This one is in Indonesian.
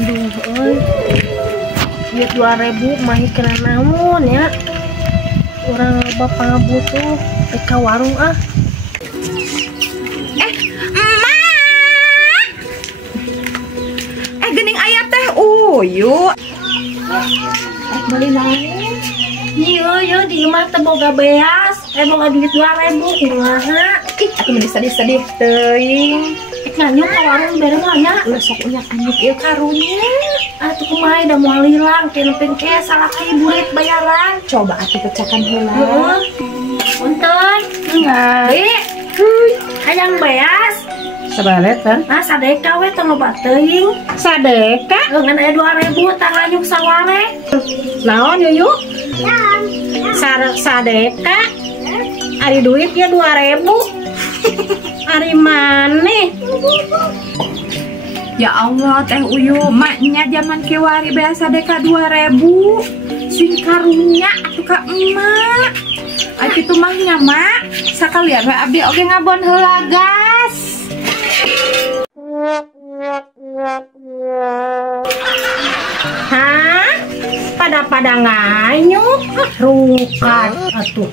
Aduh, duit 2.000 mah kena namun ya. Orang bapak butuh ke warung ah. Emak. Gening aya teh uyu. Beli naon? Iya, di imah teh boga beas. Boga duit 2.000 kumaha? Ih, aku meni sedih-sedih teuing. Nganyuk ka warung bere banyak. Ulah sok unya kanyuk ieu karunya. Atuh kumaha da moal hilang keneupeun ke salaki burit bayaran. Coba atuh pecakan heula. Heeh. Punten. Enggak. Hayang beas. Sabalet kan? Sadeka we tong loba teuing. Sadeka? Ngan aya 2.000 tang nganyuk saware. Naon Yuyu? Sadeka? Ari duit ya 2.000. Ari maneh? Ya Allah teh Uyu, maknya zaman kiwari biasa deka 2.000. Sing karunya atuh ka emak. Aki tuh mahnya mak, sakalian we abdi oge ngabon heula gas. Hah? Pada nganyuk rukat atuh.